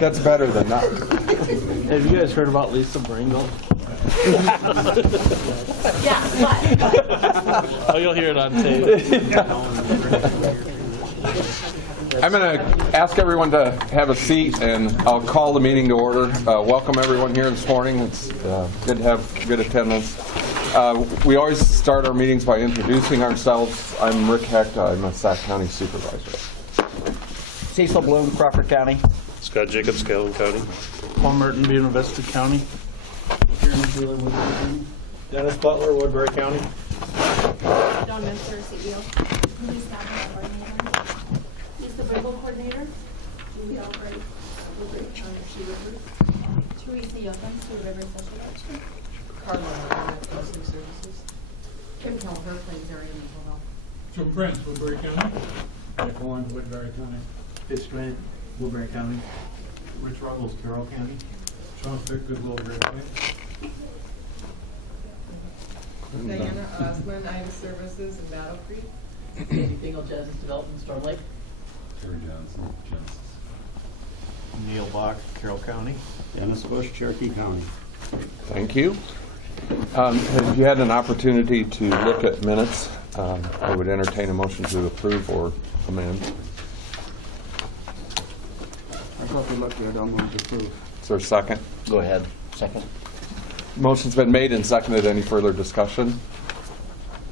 That's better than not. Have you guys heard about Lisa Bringle? Yeah, but. Oh, you'll hear it on tape. I'm going to ask everyone to have a seat, and I'll call the meeting to order. Welcome everyone here this morning. It's good to have good attendance. We always start our meetings by introducing ourselves. I'm Rick Hecht. I'm a Sac County Supervisor. Cecil Bloom, Crawford County. Scott Jacobs, Calhoun County. Paul Merton, Buena Vista County. Dennis Butler, Woodbury County. Don Minster, CEO. Police Staffing Coordinator. He's the Briggle Coordinator. Julie Albright, Woodbury County, She River. Teresa Yotham, Sioux River Social Action. Carla, Housing Services. Kim Kelleher, Plains Area Mental Health. Joe Prince, Woodbury County. Rick Horn, Woodbury County. Fitz Grant, Woodbury County. Rich Ruggles, Carroll County. Sean Fick, Goodwill, Great County. Diana Osmond, Iowa Services in Battle Creek. Andy Fingal, Genesis Development, Storm Lake. Terry Johnson, Genesis. Neil Bach, Carroll County. Dennis Bush, Cherokee County. Thank you. Have you had an opportunity to look at minutes? I would entertain a motion to approve or amend. I thought they looked good. I'm going to approve. Is there a second? Go ahead. Second. Motion's been made and seconded. Any further discussion?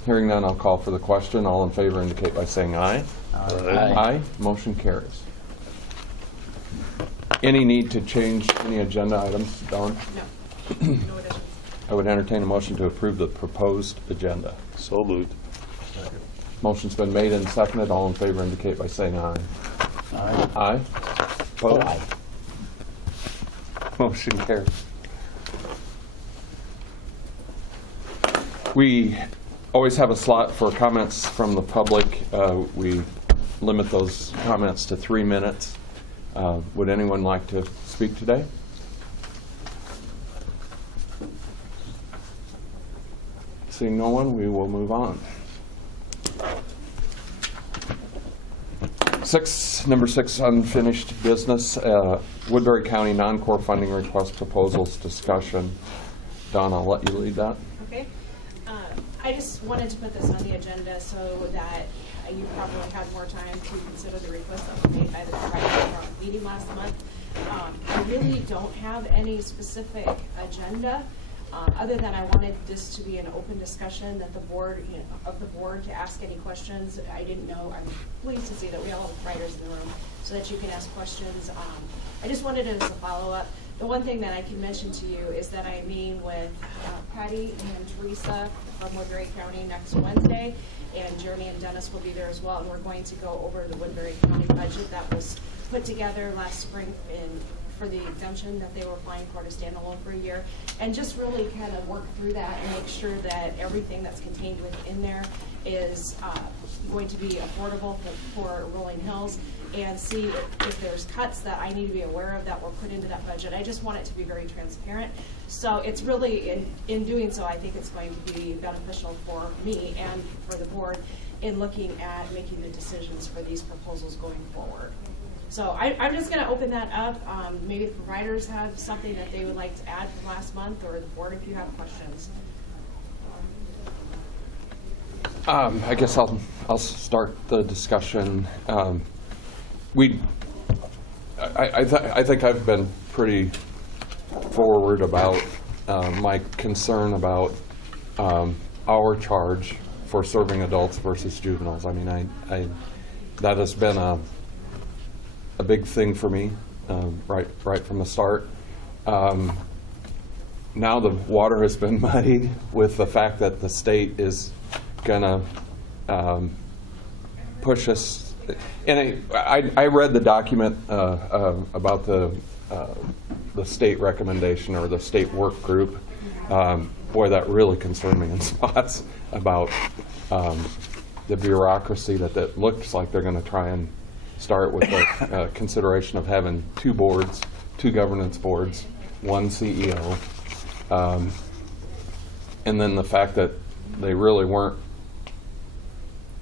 Hearing none, I'll call for the question. All in favor indicate by saying aye. Aye. Motion carries. Any need to change any agenda items, Dawn? No. No additions. I would entertain a motion to approve the proposed agenda. So moved. Motion's been made and seconded. All in favor indicate by saying aye. Aye. Aye. Oh, Opposed? aye. Motion carries. We always have a slot for comments from the public. We limit those comments to 3 minutes. Would anyone like to speak today? Seeing no one, we will move on. Number six, unfinished business. Woodbury County non-core funding request proposals discussion. Don, I'll let you lead that. Okay. I just wanted to put this on the agenda so that you probably had more time to consider the request that was made by the provider from the meeting last month. I really don't have any specific agenda, other than I wanted this to be an open discussion that the board, of the board to ask any questions. I didn't know, I'm pleased to see that we all have writers in the room so that you can ask questions. I just wanted it as a follow-up. The one thing that I can mention to you is that I am meeting with Patty and Teresa from Woodbury County next Wednesday, and Jeremy and Dennis will be there as well, and we're going to go over the Woodbury County budget that was put together last spring for the exemption that they were applying for to stand alone for a year, and just really kind of work through that and make sure that everything that's contained within there is going to be affordable for Rolling Hills, and see if there's cuts that I need to be aware of that were put into that budget. I just want it to be very transparent. So it's really, in doing so, I think it's going to be beneficial for me and for the board in looking at making the decisions for these proposals going forward. So I'm just going to open that up. Maybe the providers have something that they would like to add from last month, or the board if you have questions. I guess I'll start the discussion. I think I've been pretty forward about my concern about our charge for serving adults versus juveniles. I mean, that has been a big thing for me right from the start. Now the water has been muddied with the fact that the state is gonna push us. And I read the document about the state recommendation or the state work group. Boy, that really concerned me in spots about the bureaucracy that looks like they're going to try and start with the consideration of having two boards, two governance boards, one CEO, and then the fact that they really weren't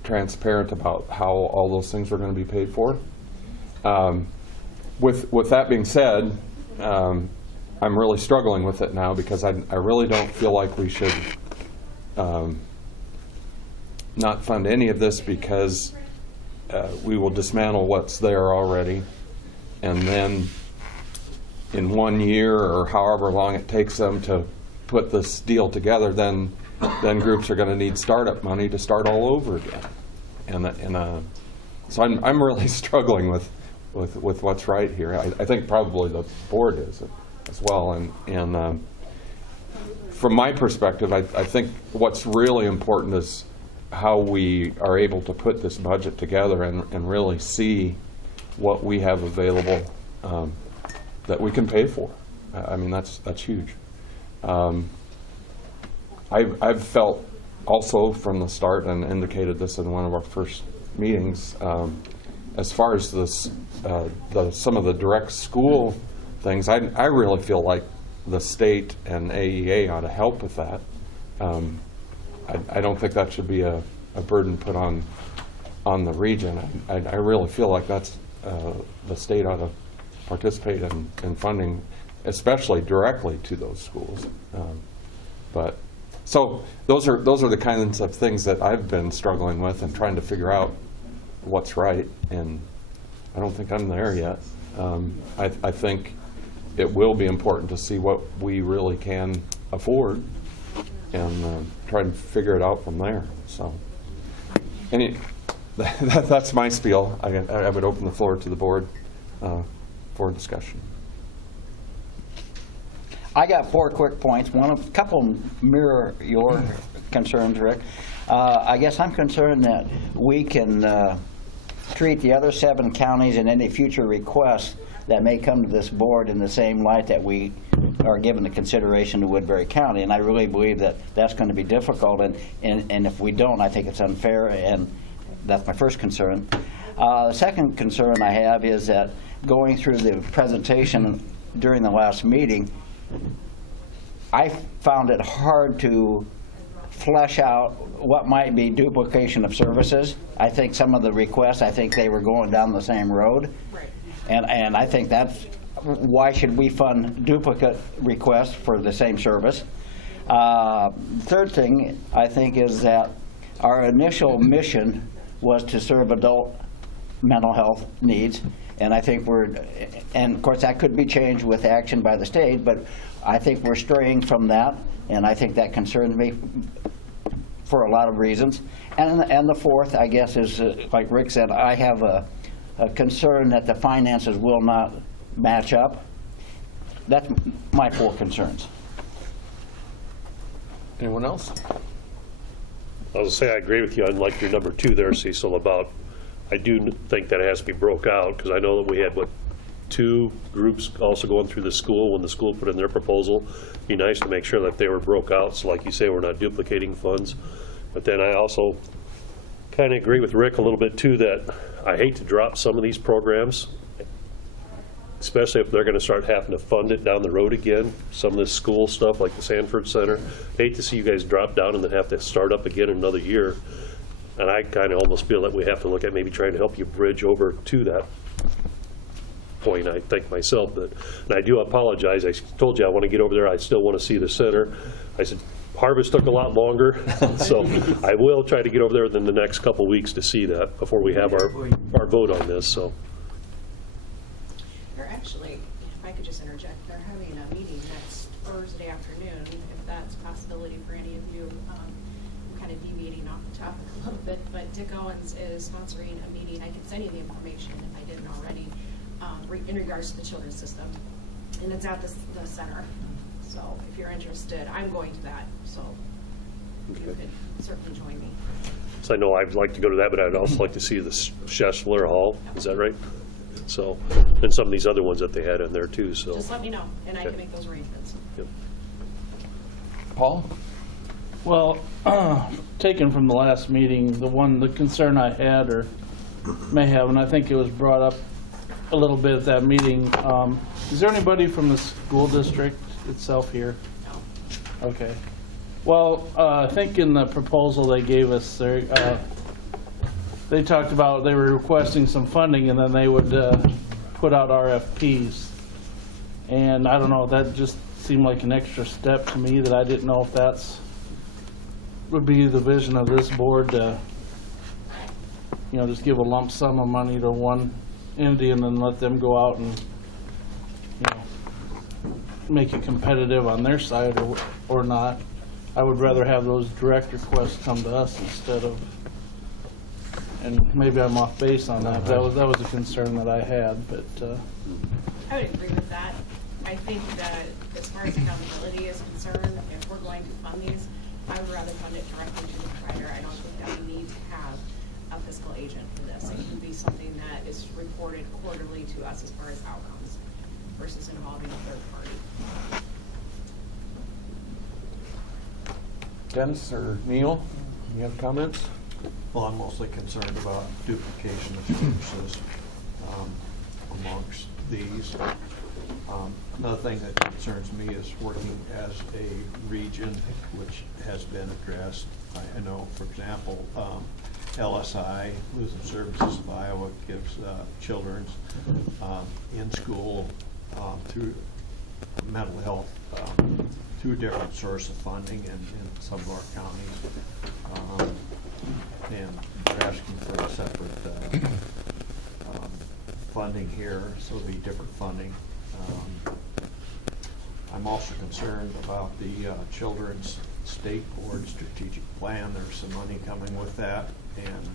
transparent about how all those things were going to be paid for. with that being said, I'm really struggling with it now because I really don't feel like we should not fund any of this because we will dismantle what's there already, and then in 1 year or however long it takes them to put this deal together, then groups are going to need startup money to start all over again. So I'm really struggling with what's right here. I think probably the board is as well. And from my perspective, I think what's really important is how we are able to put this budget together and really see what we have available that we can pay for. I mean, that's huge. I've felt also from the start, and indicated this in one of our first meetings, as far as this, some of the direct school things, I really feel like the state and AEA ought to help with that. I don't think that should be a burden put on the region. I really feel like that's the state ought to participate in funding, especially directly to those schools. So those are the kinds of things that I've been struggling with and trying to figure out what's right, and I don't think I'm there yet. I think it will be important to see what we really can afford and try and figure it out from there. So that's my spiel. I would open the floor to the board for discussion. I got 4 quick points. A couple mirror your concerns, Rick. I guess I'm concerned that we can treat the other 7 counties and any future requests that may come to this board in the same light that we are given the consideration to Woodbury County. And I really believe that that's going to be difficult. And if we don't, I think it's unfair. And that's my first concern. The second concern I have is that going through the presentation during the last meeting, I found it hard to flesh out what might be duplication of services. I think some of the requests, I think they were going down the same road. Right. And I think that's, why should we fund duplicate requests for the same service? Third thing, I think, is that our initial mission was to serve adult mental health needs. And I think and of course that could be changed with action by the state, but I think we're straying from that, and I think that concerns me for a lot of reasons. And the fourth, I guess, is like Rick said, I have a concern that the finances will not match up. That's my 4 concerns. Anyone else? I was say I agree with you on like your number 2 there, Cecil, about I do think that it has to be broke out, because I know that we had 2 groups also going through the school when the school put in their proposal. It'd be nice to make sure that they were broke out, so like you say, we're not duplicating funds. But then I also kind of agree with Rick a little bit too, that I hate to drop some of these programs, especially if they're going to start having to fund it down the road again. Some of this school stuff like the Sanford Center, hate to see you guys drop down and then have to start up again in another year. And I kind of almost feel that we have to look at maybe trying to help you bridge over to that point, I think myself. And I do apologize. I told you I want to get over there. I still want to see the center. I said, harvest took a lot longer, so I will try to get over there within the next couple weeks to see that before we have our vote on this. So. They're actually, if I could just interject, they're having a meeting next Thursday afternoon, if that's a possibility for any of you. I'm kind of deviating off the topic a little bit, but Dick Owens is sponsoring a meeting. I can send you the information if I didn't already, in regards to the children's system, and it's at the center. So if you're interested, I'm going to that, so you could certainly join me. So I know I'd like to go to that, but I'd also like to see the Scheffler Hall. Is that right? So, and some of these other ones that they had in there too. So Just let me know, and I can make those arrangements. Yep. Paul? Well, taken from the last meeting, the concern I had, or may have, and I think it was brought up a little bit at that meeting, is there anybody from the school district itself here? No. Okay. Well, I think in the proposal they gave us, they talked about they were requesting some funding, and then they would put out RFPs. And I don't know, that just seemed like an extra step to me that I didn't know if that's, would be the vision of this board to, you know, just give a lump sum of money to one entity and then let them go out and, you know, make it competitive on their side or not. I would rather have those direct requests come to us instead of, and maybe I'm off base on that. That was a concern that I had, but, I would agree with that. I think that as far as accountability is concerned, if we're going to fund these, I would rather fund it directly to the provider. I don't think that we need to have a fiscal agent for this. It can be something that is reported quarterly to us as far as outcomes versus involving a third party. Dennis or Neil, you have comments? Well, I'm mostly concerned about duplication of services amongst these. Another thing that concerns me is working as a region, which has been addressed. I know, for example, LSI, Lutheran Services of Iowa, gives children's in-school through mental health through different source of funding in some of our counties. And they're asking for a separate funding here, so it'll be different funding. I'm also concerned about the Children's State Board strategic plan. There's some money coming with that, and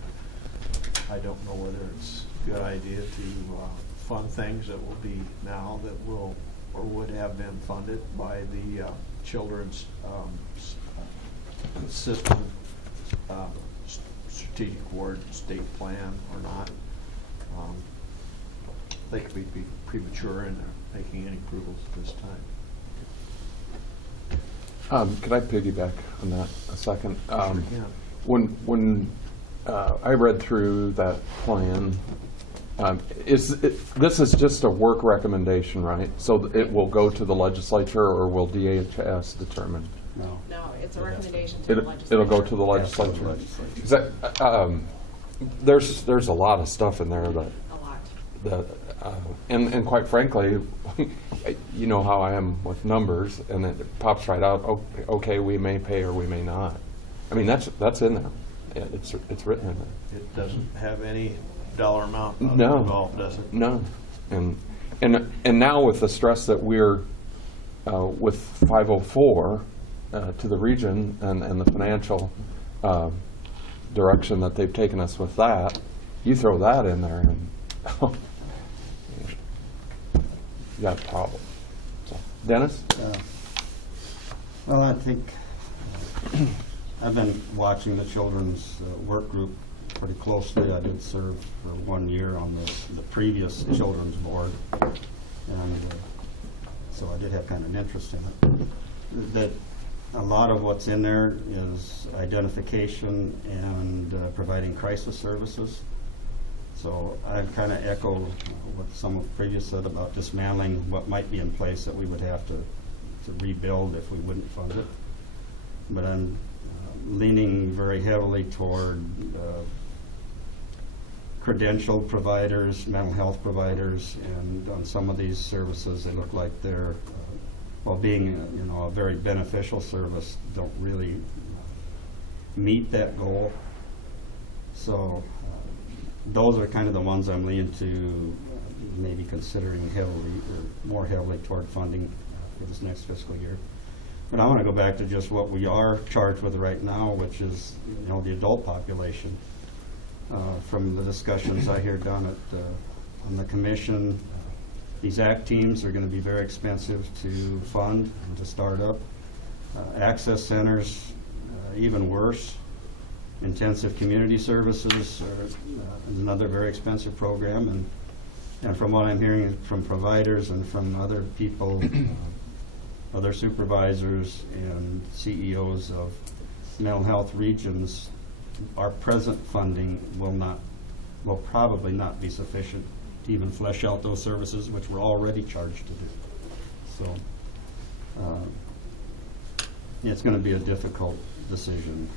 I don't know whether it's a good idea to fund things that will be now that will or would have been funded by the Children's System Strategic Board state plan or not. They could be premature in making any approvals at this time. Could I piggyback on that a second? Yeah. When I read through that plan, this is just a work recommendation, right? So it will go to the legislature, or will DHS determine? No. No, it's a recommendation to the legislature. It'll go to the legislature. Is that, there's a lot of stuff in there A lot. that and quite frankly, you know how I am with numbers, and it pops right out. Okay, we may pay or we may not. I mean, that's in there. It's written in there. It doesn't have any dollar amount No. involved, does it? No, and now with the stress that we're with 504 to the region and the financial direction that they've taken us with that, you throw that in there and you got a problem. So, Dennis? Well, I think I've been watching the children's work group pretty closely. I did serve for 1 year on the previous children's board, and so I did have kind of an interest in it. That a lot of what's in there is identification and providing crisis services. So I kind of echo what some of the previous said about dismantling what might be in place that we would have to rebuild if we wouldn't fund it. But I'm leaning very heavily toward credentialed providers, mental health providers, and on some of these services they look like they're, while being a very beneficial service, don't really meet that goal. So those are kind of the ones I'm leaning to maybe considering heavily, or more heavily toward funding for this next fiscal year. But I want to go back to just what we are charged with right now, which is the adult population. From the discussions I hear done at on the commission, these ACT teams are going to be very expensive to fund and to start up. Access centers, even worse. Intensive community services are another very expensive program, and from what I'm hearing from providers and from other people, other supervisors and CEOs of mental health regions, our present funding will probably not be sufficient to even flesh out those services, which we're already charged to do. So it's going to be a difficult decision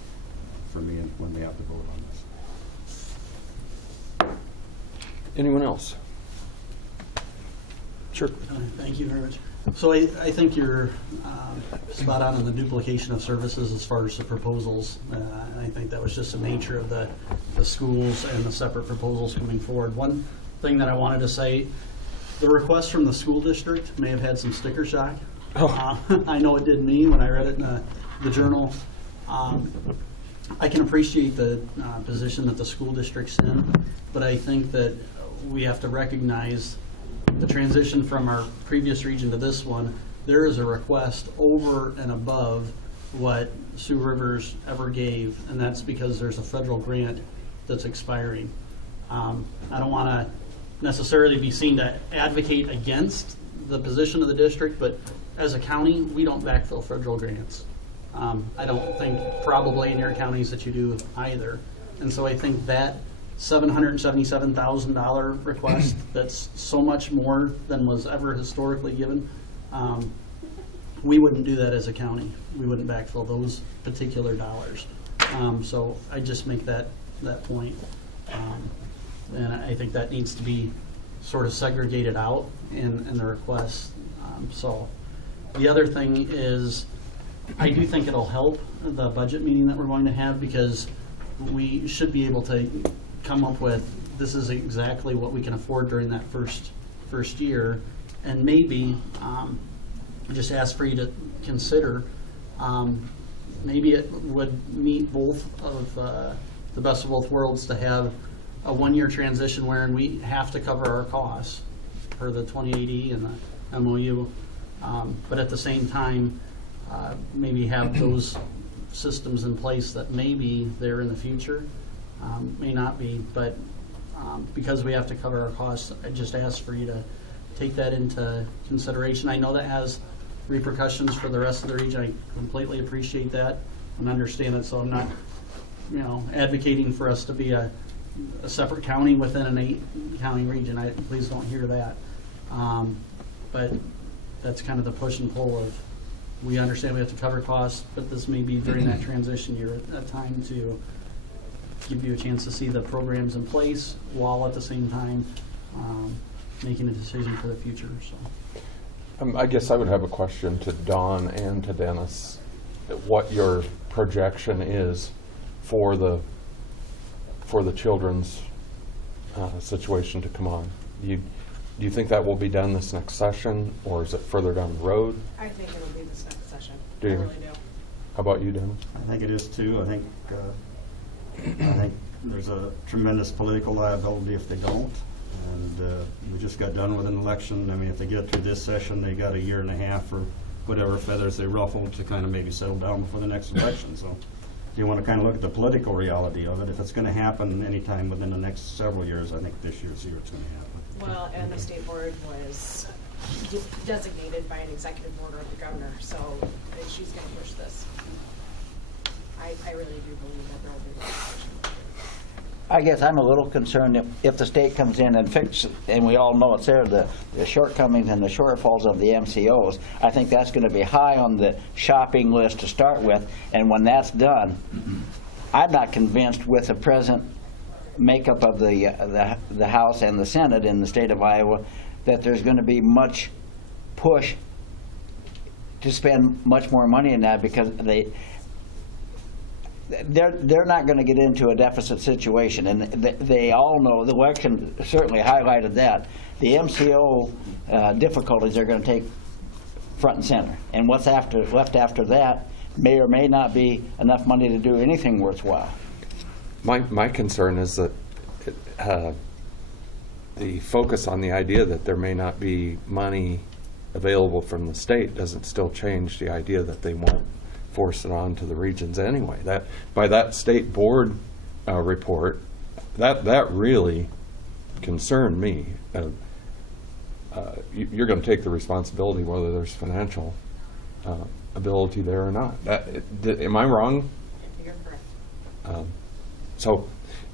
for me when we have to vote on this. Anyone else? Sure. Thank you very much. So I think you're spot on in the duplication of services as far as the proposals. I think that was just the nature of the schools and the separate proposals coming forward. One thing that I wanted to say, the request from the school district may have had some sticker shock. I know it did me when I read it in the journal. I can appreciate the position that the school district's in, but I think that we have to recognize the transition from our previous region to this one. There is a request over and above what Sioux Rivers ever gave, and that's because there's a federal grant that's expiring. I don't want to necessarily be seen to advocate against the position of the district, but as a county, we don't backfill federal grants. I don't think probably in your counties that you do either. And so I think that $777,000 request, that's so much more than was ever historically given, we wouldn't do that as a county. We wouldn't backfill those particular dollars. So I just make that point. And I think that needs to be sort of segregated out in the request. So the other thing is, I do think it'll help the budget meeting that we're going to have, because we should be able to come up with, this is exactly what we can afford during that first year, and maybe just ask for you to consider, maybe it would meet both of the best of both worlds to have a one-year transition wherein we have to cover our costs per the 2080 and the MOU, but at the same time, maybe have those systems in place that maybe they're in the future, may not be, but because we have to cover our costs, I just ask for you to take that into consideration. I know that has repercussions for the rest of the region. I completely appreciate that and understand it, so I'm not, advocating for us to be a separate county within an 8-county region. Please don't hear that. But that's kind of the push and pull of, we understand we have to cover costs, but this may be during that transition year a time to give you a chance to see the programs in place while at the same time making a decision for the future. So, I guess I would have a question to Dawn and to Dennis. What your projection is for the children's situation to come on? Do you think that will be done this next session, or is it further down the road? I think it'll be this next session. Do you? I really do. How about you, Dennis? I think it is too. I think there's a tremendous political liability if they don't. And we just got done with an election. I mean, if they get through this session, they got a year and a half or whatever feathers they ruffled to kind of maybe settle down before the next election. So you want to kind of look at the political reality of it. If it's going to happen anytime within the next several years, I think this year's the year it's going to happen. Well, and the state board was designated by an executive order of the governor, so she's going to push this. I really do believe that there will be legislation. I guess I'm a little concerned if the state comes in and fixes, and we all know it's there, the shortcomings and the shortfalls of the MCOs. I think that's going to be high on the shopping list to start with, and when that's done, I'm not convinced with the present makeup of the House and the Senate in the state of Iowa that there's going to be much push to spend much more money in that, because they're not going to get into a deficit situation, and they all know, the election certainly highlighted that. The MCO difficulties are going to take front and center, and what's left after that may or may not be enough money to do anything worthwhile. My concern is that the focus on the idea that there may not be money available from the state doesn't still change the idea that they won't force it on to the regions anyway. That by that state board report, that really concerned me. You're going to take the responsibility whether there's financial ability there or not. Am I wrong? You're correct. So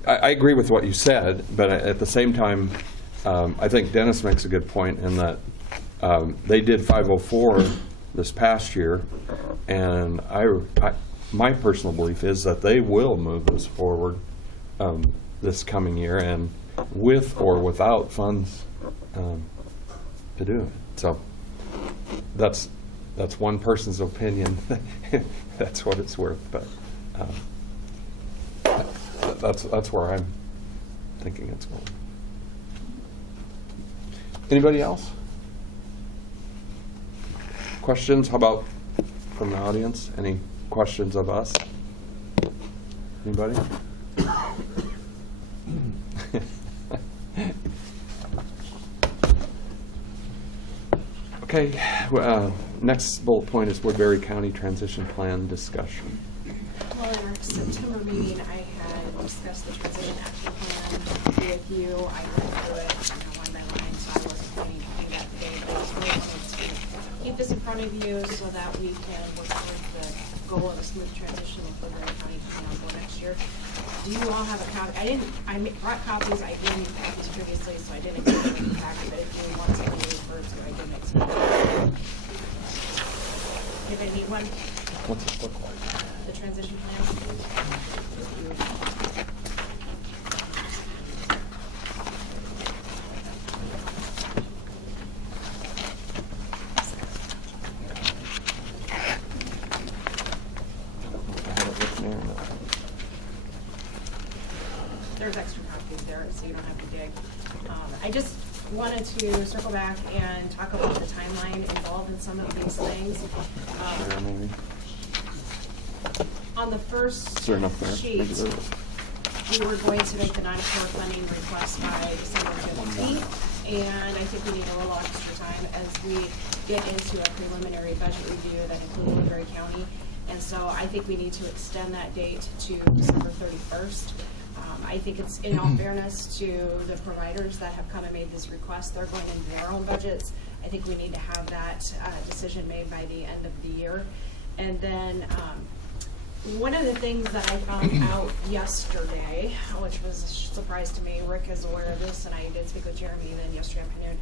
I agree with what you said, but at the same time, I think Dennis makes a good point in that they did 504 this past year, and my personal belief is that they will move this forward this coming year, and with or without funds to do. So that's one person's opinion. That's what it's worth, but that's where I'm thinking it's going. Anybody else? Questions? How about from the audience? Any questions of us? Anybody? Okay, next bullet point is Woodbury County Transition Plan discussion. Well, in our September meeting, I had discussed the transition action plan with you. I went through it, line by line, so I wasn't planning to do that today, but I just wanted to keep this in front of you so that we can work towards the goal of a smooth transition with Woodbury County coming on board next year. Do you all have a copy? I brought copies. I did make copies previously, so I didn't include them in the packet, but if you want to refer to, I did make some. If I need one, What's it look like? the transition plan. There's extra copies there, so you don't have to dig. I just wanted to circle back and talk about the timeline involved in some of these things. There, maybe. On the first Is there enough there? sheet, Maybe there is. we were going to make the non-core funding request by December 15th, and I think we need a little extra time as we get into a preliminary budget review that includes Woodbury County. And so I think we need to extend that date to December 31st. I think it's, in all fairness to the providers that have come and made this request, they're going into their own budgets. I think we need to have that decision made by the end of the year. And then one of the things that I found out yesterday, which was a surprise to me, Rick is aware of this, and I did speak with Jeremy then yesterday afternoon.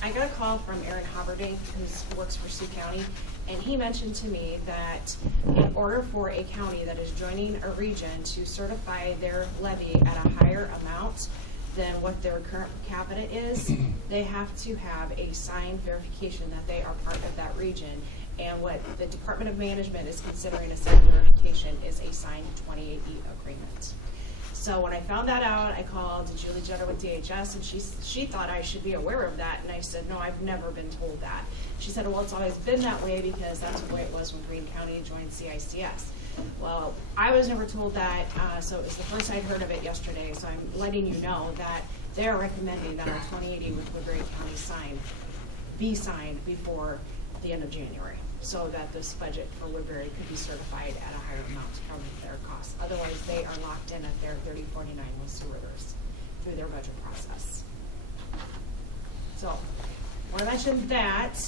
I got a call from Aaron Haberding, who works for Sioux County, and he mentioned to me that in order for a county that is joining a region to certify their levy at a higher amount than what their current per capita is, they have to have a signed verification that they are part of that region. And what the Department of Management is considering a signed verification is a signed 28E agreement. So when I found that out, I called Julie Jetter with DHS, and she thought I should be aware of that. And I said, no, I've never been told that. She said, well, it's always been that way because that's the way it was when Greene County joined CICS. Well, I was never told that, so it's the first I'd heard of it yesterday. So I'm letting you know that they're recommending that our 2080 with Woodbury County be signed before the end of January, so that this budget for Woodbury could be certified at a higher amount to cover their costs. Otherwise, they are locked in at their 3049 with Sioux Rivers through their budget process. So, I want to mention that,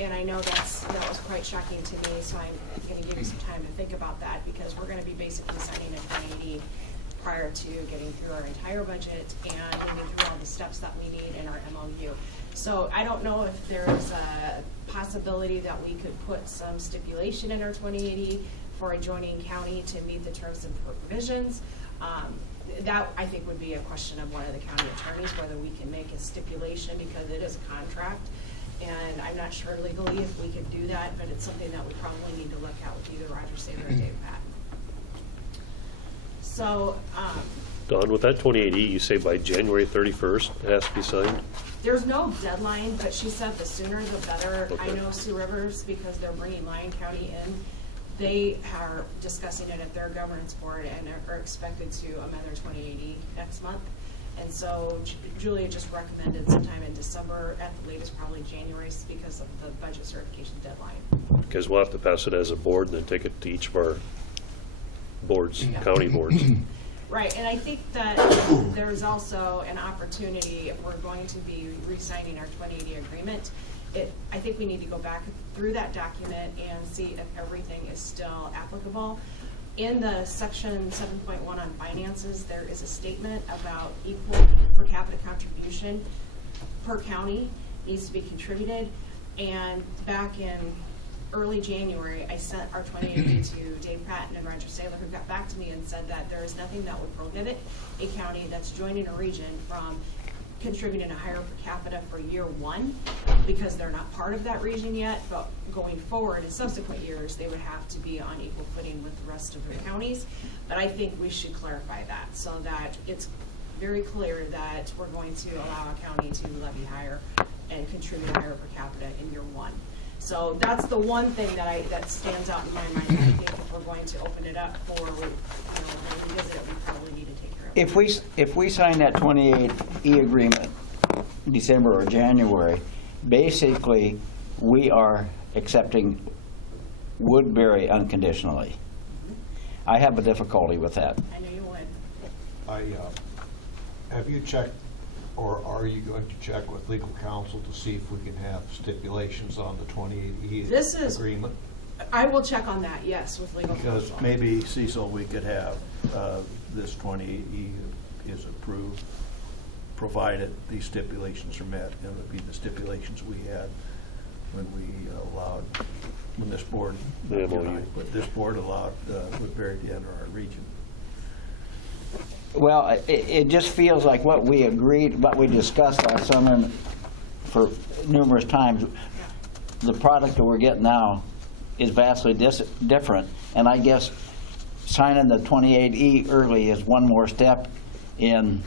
and I know that was quite shocking to me, so I'm going to give you some time to think about that, because we're going to be basically signing a 2080 prior to getting through our entire budget and moving through all the steps that we need in our MOU. So I don't know if there's a possibility that we could put some stipulation in our 2080 for a joining county to meet the terms and provisions. That, I think, would be a question of one of the county attorneys, whether we can make a stipulation, because it is a contract. And I'm not sure legally if we could do that, but it's something that we probably need to look at with either Roger Saylor or Dave Patton. So, Don, with that 2080, you say by January 31st it has to be signed? there's no deadline, but she said the sooner the better. Okay. I know Sioux Rivers, because they're bringing Lyon County in, they are discussing it at their governance board and are expected to amend their 2080 next month. And so Julia just recommended sometime in December, at the latest probably January, because of the budget certification deadline. Because we'll have to pass it as a board and then take it to each of our boards, county boards. Right, and I think that there's also an opportunity, if we're going to be re-signing our 2080 agreement, I think we need to go back through that document and see if everything is still applicable. In the section 7.1 on finances, there is a statement about equal per capita contribution per county needs to be contributed. And back in early January, I sent our 2080 to Dave Patton and Roger Saylor, who got back to me and said that there is nothing that would prohibit a county that's joining a region from contributing a higher per capita for year one because they're not part of that region yet, but going forward in subsequent years, they would have to be on equal footing with the rest of the counties. But I think we should clarify that so that it's very clear that we're going to allow a county to levy higher and contribute higher per capita in year one. So that's the one thing that stands out in my mind. I think if we're going to open it up for, revisit it, we probably need to take care of it. If we sign that 28E agreement December or January, basically, we are accepting Woodbury unconditionally. I have a difficulty with that. I know you would. Have you checked, or are you going to check with legal counsel to see if we can have stipulations on the 28E agreement? I will check on that, yes, with legal counsel. Because maybe, Cecil, we could have this 28E is approved, provided these stipulations are met, and it would be the stipulations we had when we allowed, when this board, The MOU. but this board allowed Woodbury to enter our region. Well, it just feels like what we agreed, what we discussed last summer for numerous times, the product that we're getting now is vastly different. And I guess signing the 28E early is one more step in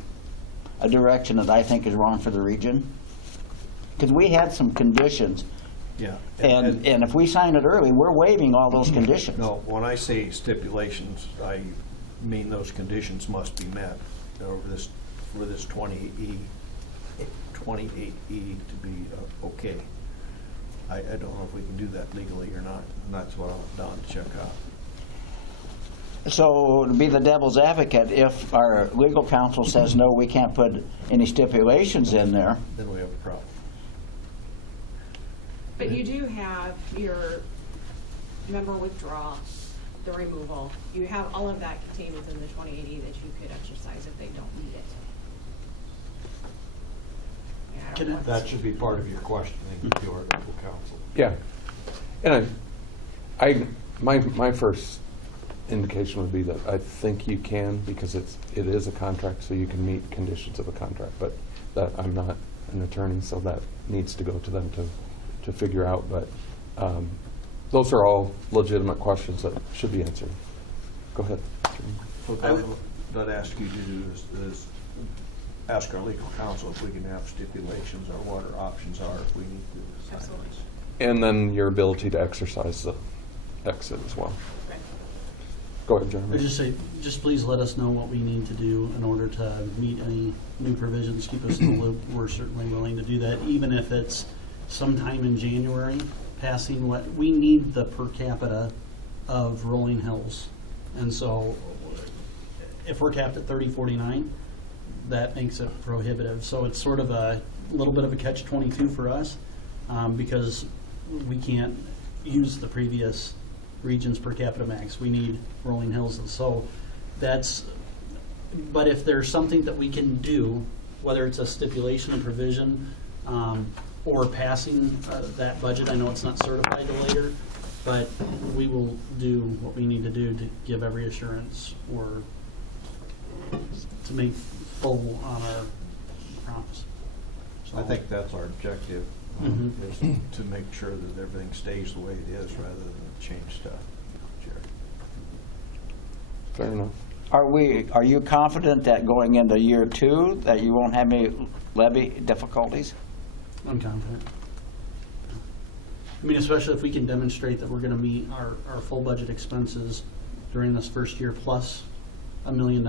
a direction that I think is wrong for the region. Because we had some conditions. Yeah. And if we sign it early, we're waiving all those conditions. No, when I say stipulations, I mean those conditions must be met over this, for this 28E to be okay. I don't know if we can do that legally or not, and that's what I want Don to check out. So to be the devil's advocate, if our legal counsel says, no, we can't put any stipulations in there, Then we have a problem. But you do have your member withdrawal, the removal. You have all of that contained within the 2080 that you could exercise if they don't need it. Yeah, I don't know what That should be part of your questioning to our legal counsel. Yeah. And my first indication would be that I think you can, because it is a contract, so you can meet conditions of a contract. But that I'm not an attorney, so that needs to go to them to figure out. But those are all legitimate questions that should be answered. Go ahead. What I'd ask you to do is ask our legal counsel if we can have stipulations or what our options are if we need to sign Absolutely. this. And then your ability to exercise the exit as well. Right. Go ahead, I Jeremy. just say, just please let us know what we need to do in order to meet any new provisions, keep us in the loop. We're certainly willing to do that, even if it's sometime in January, passing what, we need the per capita of Rolling Hills. And so if we're capped at 3049, that makes it prohibitive. So it's sort of a little bit of a catch-22 for us, because we can't use the previous region's per capita max. We need Rolling Hills. And so that's, but if there's something that we can do, whether it's a stipulation, a provision, or passing that budget, I know it's not certified till later, but we will do what we need to do to give every assurance or to make full on our promise. So, I think that's our objective, Mhm. is to make sure that everything stays the way it is rather than change stuff. Jerry. Fair enough. are you confident that going into year 2, that you won't have any levy difficulties? I'm confident. I mean, especially if we can demonstrate that we're going to meet our full budget expenses during this first year plus $1 million.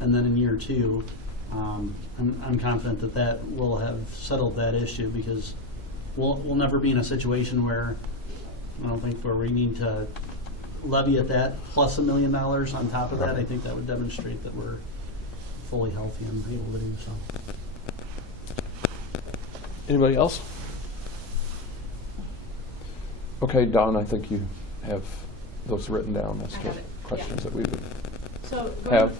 And then in year 2, I'm confident that that will have settled that issue, because we'll never be in a situation where, I don't think, where we need to levy at that plus $1 million on top of that. I think that would demonstrate that we're fully healthy and able to do so. Anybody else? Okay, Don, I think you have those written down as I to have it, questions yeah. that we would So, have.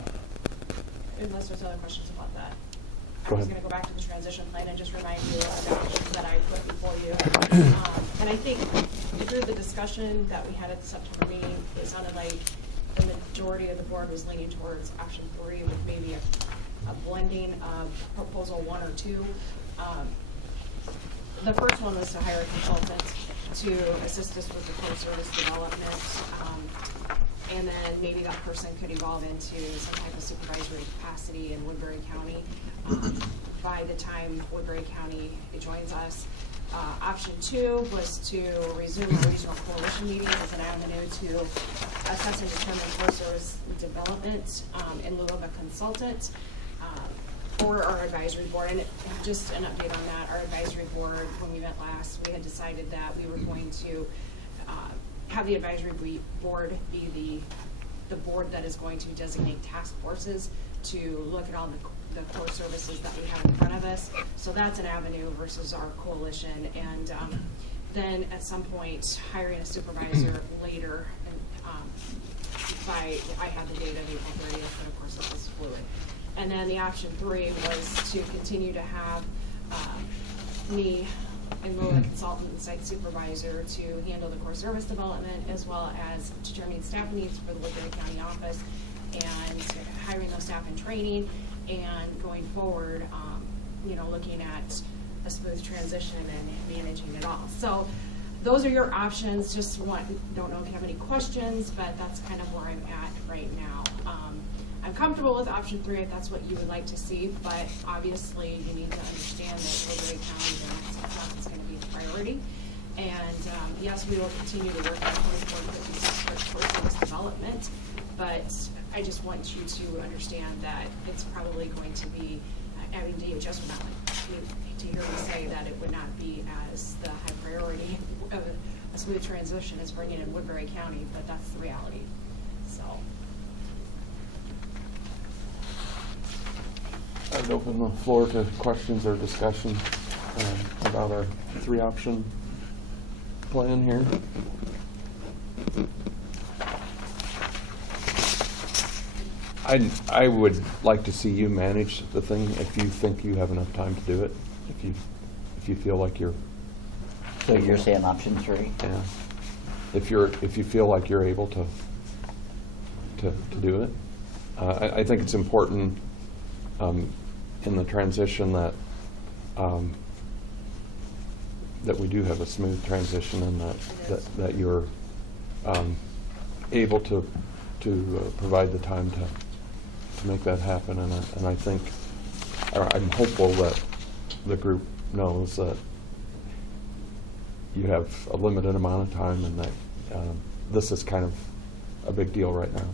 unless there's other questions about that. Go I'm just ahead. going to go back to the transition plan and just remind you of the options that I put before you. And I think through the discussion that we had at the September meeting, it sounded like the majority of the board was leaning towards option 3 with maybe a blending of proposal 1 or 2. The first one was to hire a consultant to assist us with the core service development. And then maybe that person could evolve into some type of supervisory capacity in Woodbury County by the time Woodbury County joins us. Option 2 was to resume a regional coalition meeting as an avenue to assess and determine core service development in lieu of a consultant for our advisory board. And just an update on that, our advisory board, when we met last, we had decided that we were going to have the advisory board be the board that is going to designate task forces to look at all the core services that we have in front of us. So that's an avenue versus our coalition. And then at some point, hiring a supervisor later. I had the date of April 30th, but of course that was fluid. And then the option 3 was to continue to have me and lieu of a consultant and site supervisor to handle the core service development, as well as determining staff needs for the Woodbury County office and hiring those staff in training, and going forward, looking at a smooth transition and managing it all. So those are your options. Don't know if you have any questions, but that's kind of where I'm at right now. I'm comfortable with option 3 if that's what you would like to see, but obviously you need to understand that Woodbury County, the next 6 months is going to be a priority. And yes, we will continue to work on core service development, but I just want you to understand that it's probably going to be, DHS would not like to hear me say that it would not be as the high priority of a smooth transition as bringing in Woodbury County, but that's the reality. So. I'd open the floor to questions or discussion about our 3-option plan here. I would like to see you manage the thing if you think you have enough time to do it. If you feel like you're. So you're saying option 3? Yeah. If you feel like you're able to do it, I think it's important in the transition that we do have a smooth transition, and that you're able to provide the time to make that happen. And I think I'm hopeful that the group knows that you have a limited amount of time, and that this is kind of a big deal right now.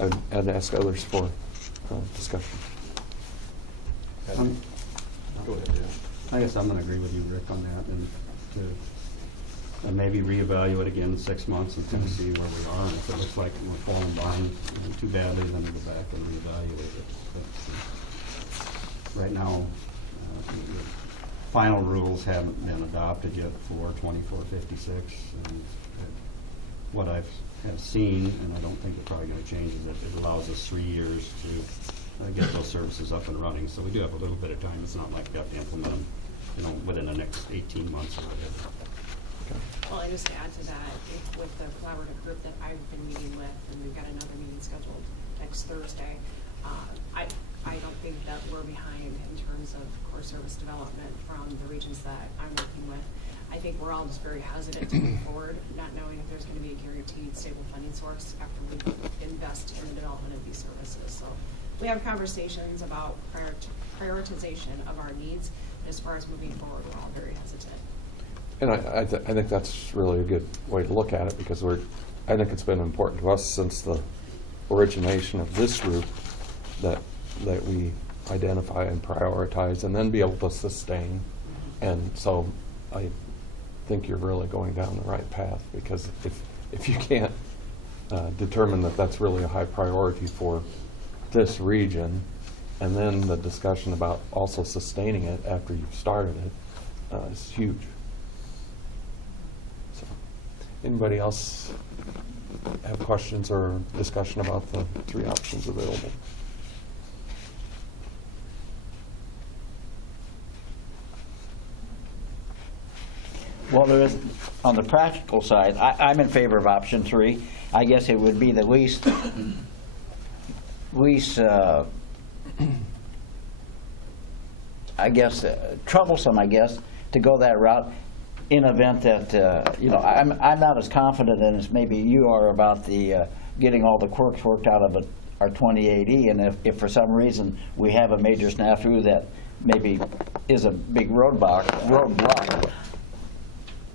And I'd ask others for discussion. Go ahead, Dan. I guess I'm going to agree with you, Rick, on that, and maybe reevaluate again in 6 months and kind of see where we are. And if it looks like we're falling behind too badly, then we'll go back and reevaluate it. But right now, the final rules haven't been adopted yet for 2456. And what I've seen, and I don't think it's probably going to change, is that it allows us 3 years to get those services up and running. So we do have a little bit of time. It's not like we have to implement them, within the next 18 months or whatever. Well, and just to add to that, with the collaborative group that I've been meeting with, and we've got another meeting scheduled next Thursday, I don't think that we're behind in terms of core service development from the regions that I'm working with. I think we're all just very hesitant to move forward, not knowing if there's going to be a guaranteed stable funding source after we invest in the development of these services. So we have conversations about prioritization of our needs. As far as moving forward, we're all very hesitant. And I think that's really a good way to look at it, because I think it's been important to us since the origination of this group that we identify and prioritize and then be able to sustain. And so I think you're really going down the right path, because if you can't determine that that's really a high priority for this region, and then the discussion about also sustaining it after you've started it is huge. So, anybody else have questions or discussion about the 3 options available? Well, there is, on the practical side, I'm in favor of option 3. I guess it would be the least squeeze, I guess, troublesome, I guess, to go that route in event that, you know, I'm not as confident in as maybe you are about the, getting all the quirks worked out of our 2080, and if for some reason we have a major snafu that maybe is a big roadblock,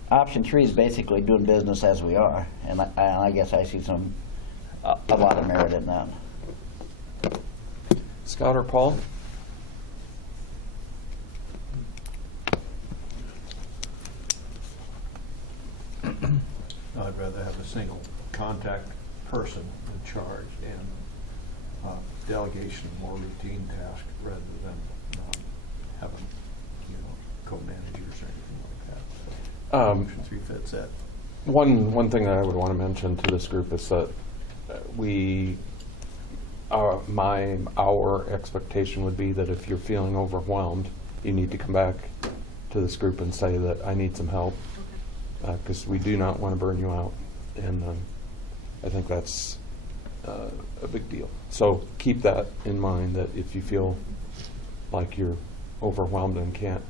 option 3 is basically doing business as we are, and I guess I see a lot of merit in that. Scott or Paul? I'd rather have a single contact person in charge and delegation of more routine tasks rather than having, you know, co-managers or anything like that. So option 3 fits that. One thing that I would want to mention to this group is that our expectation would be that if you're feeling overwhelmed, you need to come back to this group and say that I need some help, because we do not want to burn you out, and I think that's a big deal. So keep that in mind, that if you feel like you're overwhelmed and can't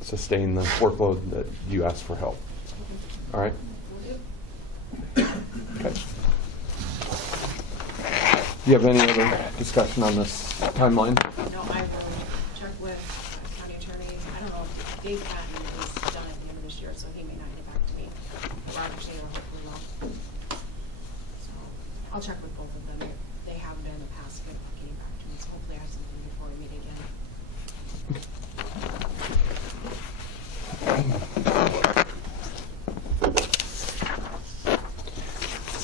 sustain the workload, that you ask for help. All right? Okay. Do you have any other discussion on this timeline? No, I will check with county attorneys. I don't know if Dave Patton is done at the end of this year, so he may not get back to me. Roger Saylor hopefully will. So I'll check with both of them. They have been in the past getting back to me, so hopefully I have something before we meet again.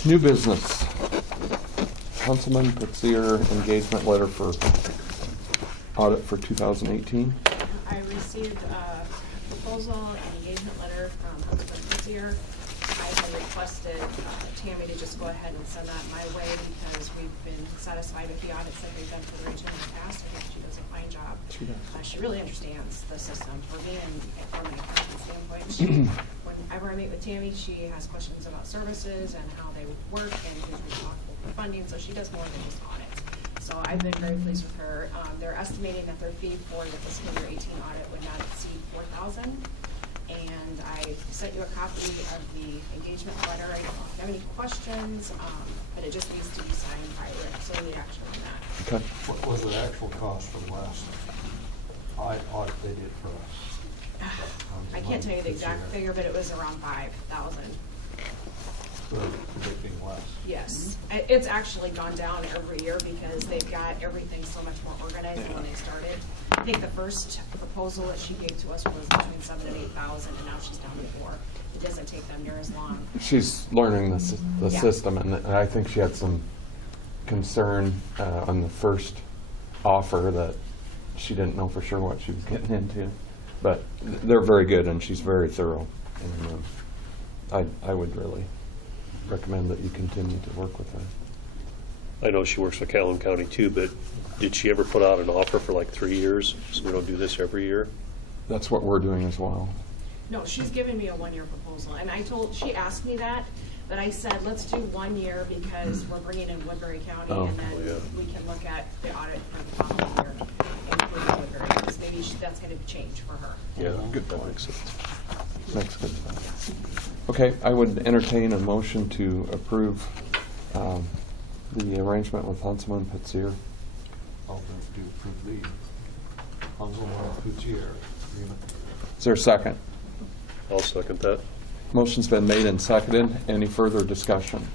New business. Councilman Pitzier engagement letter for audit for 2018. I received a proposal and engagement letter from Councilman Pitzier. I had requested Tammy to just go ahead and send that my way because we've been satisfied with the audits that they've done for the region in the past. I think she does a fine job. She does. She really understands the system. For being from an accounting standpoint, whenever I meet with Tammy, she has questions about services and how they work and who's responsible for funding, so she does more than just audits. So I've been very pleased with her. They're estimating that their fee for the fiscal year 18 audit would not exceed $4,000. And I sent you a copy of the engagement letter. I don't know if you have any questions, but it just needs to be signed by Rick, so we need action on that. Okay. What was the actual cost for the last audit they did for us? I can't tell you the exact figure, but it was around $5,000. So predicting less. Yes, it's actually gone down every year because they've got everything so much more organized than when they started. I think the first proposal that she gave to us was between $7,000 and $8,000, and now she's down to $4,000. It doesn't take them near as long. She's learning the Yeah. system, and I think she had some concern on the first offer that she didn't know for sure what she was getting into. But they're very good, and she's very thorough. And I would really recommend that you continue to work with her. I know she works for Calhoun County too, but did she ever put out an offer for like 3 years, so we don't do this every year? That's what we're doing as well. No, she's given me a one-year proposal, and she asked me that, but I said, let's do 1 year because we're bringing in Woodbury County, Oh. and then Yeah. we can look at the audit for the following year, including Woodbury, because maybe that's going to change for her. Yeah, good, that makes sense. Makes good sense. Okay, I would entertain a motion to approve the arrangement with Huntsman Pitzier. I'll move to approve the Huntsman-Pitzier agreement. Is there a second? I'll second that. Motion's been made and seconded. Any further discussion?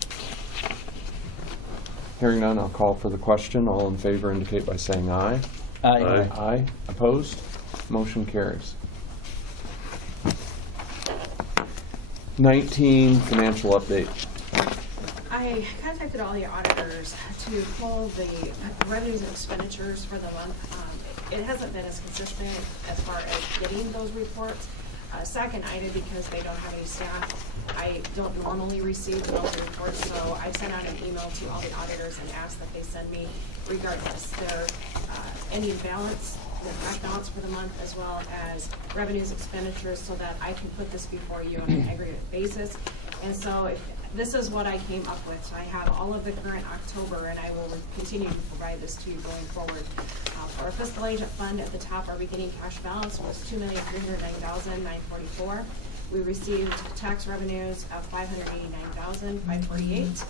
Hearing none, I'll call for the question. All in favor indicate by saying aye. Aye. Aye. Opposed? Motion carries. 19, financial update. I contacted all the auditors to pull the revenues and expenditures for the month. It hasn't been as consistent as far as getting those reports. SAC and IDA, because they don't have any staff, I don't normally receive those reports, so I sent out an email to all the auditors and asked that they send me, regardless, their any balance, the correct balance for the month, as well as revenues, expenditures, so that I can put this before you on an aggregate basis. And so this is what I came up with. I have all of the current October, and I will continue to provide this to you going forward. For our fiscal agent fund, at the top, our beginning cash balance was $2,309,944. We received tax revenues of $589,548.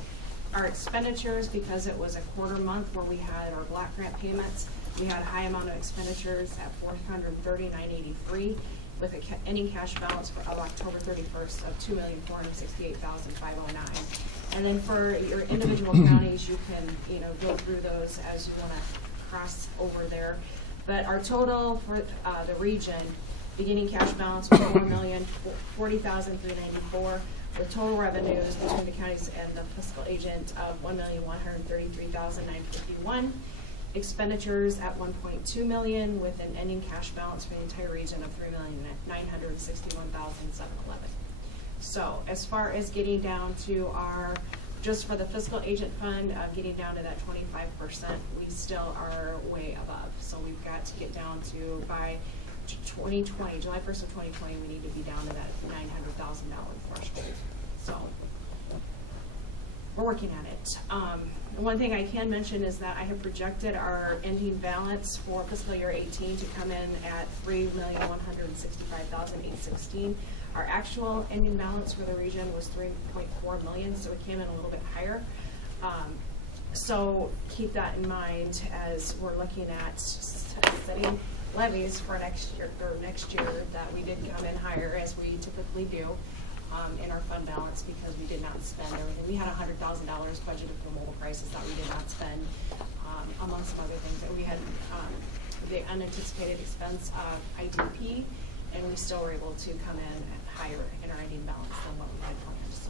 Our expenditures, because it was a quarter month where we had our block grant payments, we had a high amount of expenditures at $430,983, with an ending cash balance of October 31st of $2,468,509. And then for your individual counties, you can, go through those as you want to cross over there. But our total for the region, beginning cash balance was $4,040,394, with total revenues between the counties and the fiscal agent of $1,133,951. Expenditures at $1.2 million, with an ending cash balance for the entire region of $3,961,711. So as far as getting down to our, just for the fiscal agent fund, getting down to that 25%, we still are way above. So we've got to get down to, by 2020, July 1st of 2020, we need to be down to that $900,000 threshold. So we're working at it. One thing I can mention is that I have projected our ending balance for fiscal year 18 to come in at $3,165,816. Our actual ending balance for the region was $3.4 million, so it came in a little bit higher. So keep that in mind as we're looking at setting levies for next year, that we did come in higher, as we typically do. In our fund balance, because we did not spend everything. We had $100,000 budgeted for mobile prices that we did not spend, among some other things. That we had the unanticipated expense of IDP, and we still were able to come in higher in our ending balance than what we had planned. So,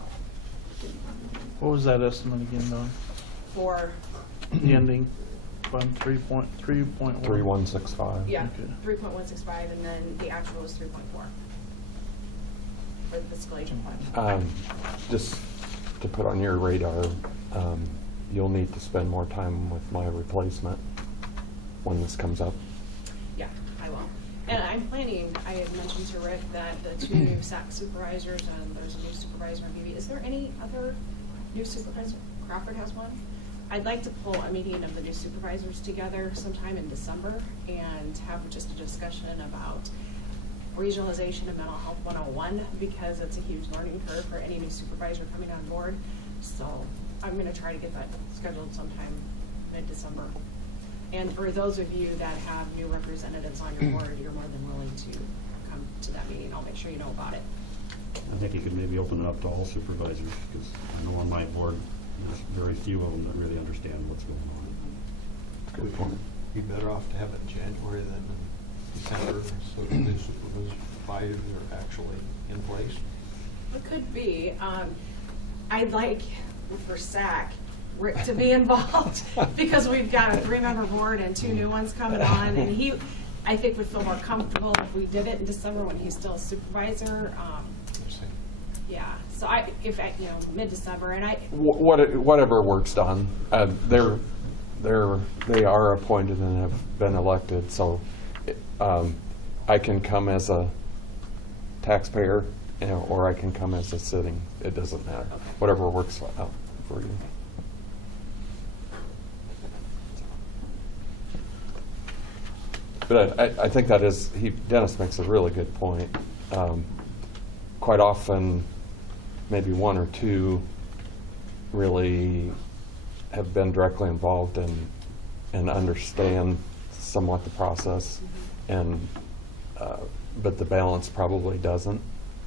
What was that estimate again, Don? for The ending fund, 3.1? 3165. yeah, Okay. 3.165, and then the actual was 3.4 for the fiscal agent fund. Just to put on your radar, you'll need to spend more time with my replacement when this comes up. Yeah, I will. And I'm planning, I had mentioned to Rick that the 2 new SAC supervisors, and there's a new supervisor in BB. Is there any other new supervisor? Crawford has one. I'd like to pull a meeting of the new supervisors together sometime in December and have just a discussion about regionalization of mental health 101, because it's a huge learning curve for any new supervisor coming on board. So I'm going to try to get that scheduled sometime mid-December. And for those of you that have new representatives on your board, you're more than willing to come to that meeting. I'll make sure you know about it. I think you could maybe open it up to all supervisors, because I know on my board, there's very few of them that really understand what's going on. Good point. Be better off to have it in January than in December, so that the supervisors are actually in place. It could be. I'd like for SAC Rick to be involved because we've got a 3-member board and 2 new ones coming on, and he, I think, would feel more comfortable if we did it in December when he's still a supervisor. Yeah, so mid-December, and Whatever works, Don. They are appointed and have been elected, so I can come as a taxpayer, or I can come as a sitting. It doesn't matter. Whatever works out for you. But I think that is, Dennis makes a really good point. Quite often, maybe 1 or 2 really have been directly involved and understand somewhat the process, and but the balance probably doesn't.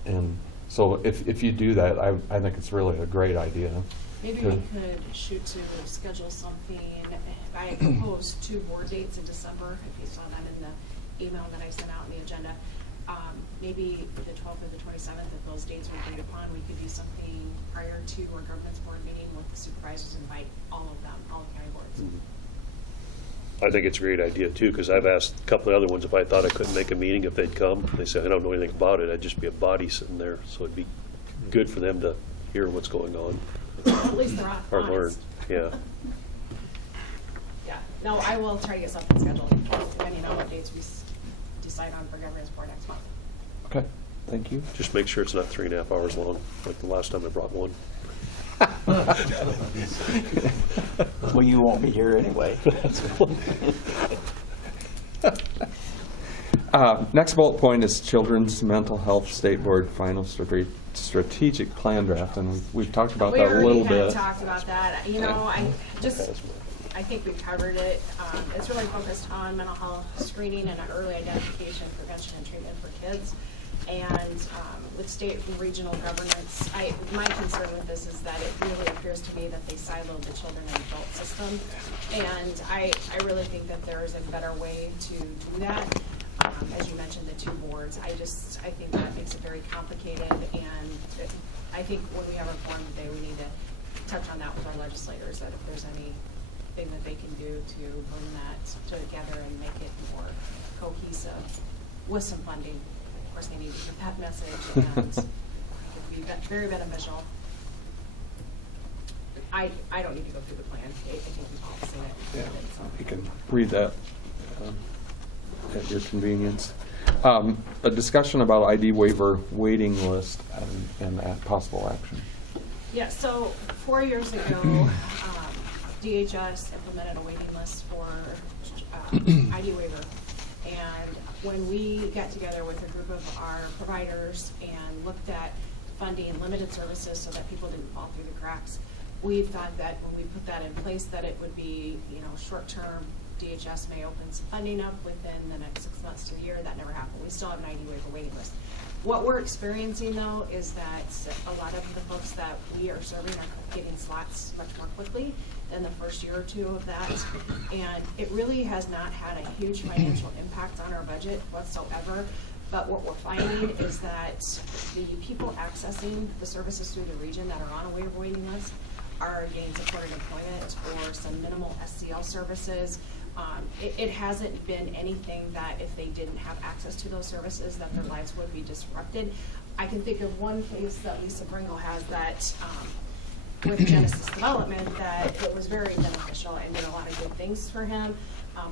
And so if you do that, I think it's really a great idea. maybe we could shoot to schedule something. I proposed 2 board dates in December, if you saw that in the email that I sent out in the agenda. Maybe the 12th or the 27th, if those dates were agreed upon, we could do something prior to our governance board meeting with the supervisors, invite all of them, all the county boards. I think it's a great idea too, because I've asked a couple of other ones if I thought I couldn't make a meeting, if they'd come. They said, I don't know anything about it. I'd just be a body sitting there. So it'd be good for them to hear what's going on. At least they're Or learn, honest. yeah. Yeah, no, I will try to get something scheduled, depending on what dates we decide on for governance board next month. Okay, thank you. Just make sure it's not 3.5 hours long, like the last time I brought one. Well, you won't be here anyway. Next bullet point is Children's Mental Health State Board Final Strategic Plan Draft, and we've talked about We that a already little kind of bit. talked about that. You know, I think we covered it. It's really focused on mental health screening and early identification, prevention, and treatment for kids. And with state and regional governance, my concern with this is that it really appears to me that they siloed the children and adult system. And I really think that there is a better way to do that. As you mentioned, the two boards, I think that makes it very complicated, and I think when we have our forum today, we need to touch on that with our legislators, that if there's anything that they can do to bring that together and make it more cohesive with some funding. Of course, they need to get that message, and it would be very beneficial. I don't need to go through the plan. I think we've all seen it. Yeah, you can read that at your convenience. A discussion about ID waiver waiting list and possible action. Yeah, so 4 years ago, DHS implemented a waiting list for ID waiver. And when we got together with a group of our providers and looked at funding limited services so that people didn't fall through the cracks, we thought that when we put that in place that it would be, short-term. DHS may open some funding up within the next 6 months to a year. That never happened. We still have an ID waiver waiting list. What we're experiencing, though, is that a lot of the folks that we are serving are getting slots much more quickly than the first year or two of that. And it really has not had a huge financial impact on our budget whatsoever. But what we're finding is that the people accessing the services through the region that are on a waiver waiting list are getting supported employment or some minimal SCL services. It hasn't been anything that if they didn't have access to those services that their lives would be disrupted. I can think of one case that Lisa Bringle has that with Genesis Development that it was very beneficial and did a lot of good things for him.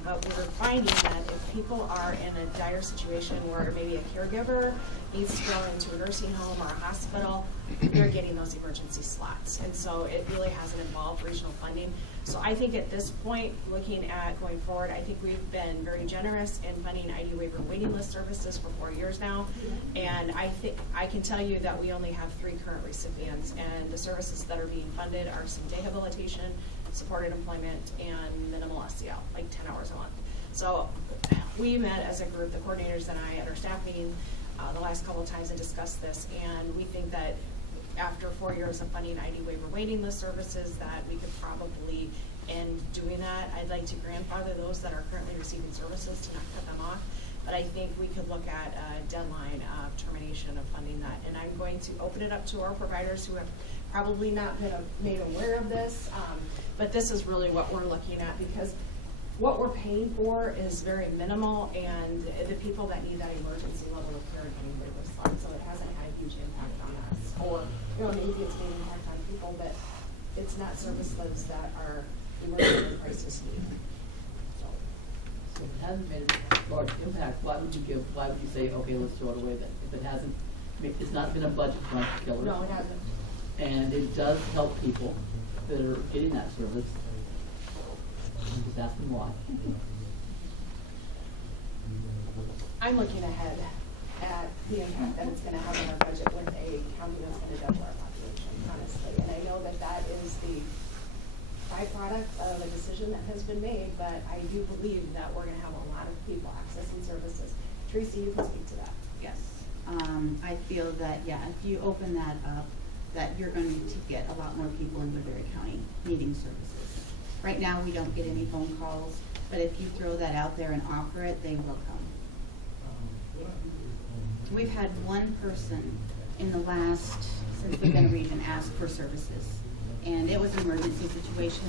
But we're finding that if people are in a dire situation where maybe a caregiver needs to go into a nursing home or a hospital, they're getting those emergency slots. And so it really hasn't involved regional funding. So I think at this point, looking at going forward, I think we've been very generous in funding ID waiver waiting list services for 4 years now. And I think I can tell you that we only have 3 current recipients, and the services that are being funded are some day habilitation, supported employment, and minimal SCL, like 10 hours a month. So we met as a group, the coordinators and I, at our staff meeting the last couple of times and discussed this, and we think that after 4 years of funding ID waiver waiting list services that we could probably end doing that. I'd like to grandfather those that are currently receiving services to not cut them off. But I think we could look at a deadline of termination of funding that. And I'm going to open it up to our providers who have probably not been made aware of this. But this is really what we're looking at, because what we're paying for is very minimal, and the people that need that emergency level of care are getting waiver slots, so it hasn't had a huge impact on us. Or, maybe it's made an impact on people, but it's not services that are emergency crisis need. So if it hasn't made a large impact, why would you say, okay, let's throw it away then? If it hasn't, it's not been a budget crunch killer. No, it hasn't. And it does help people that are getting that service. Just ask them why. I'm looking ahead at the impact that it's going to have on our budget with a county that's going to double our population, honestly. And I know that that is the byproduct of a decision that has been made, but I do believe that we're going to have a lot of people accessing services. Tracy, you can speak to that. Yes. I feel that, if you open that up, that you're going to get a lot more people in Woodbury County needing services. Right now, we don't get any phone calls, but if you throw that out there and offer it, they will come. We've had one person in the last, since we've been a region, ask for services. And it was an emergency situation.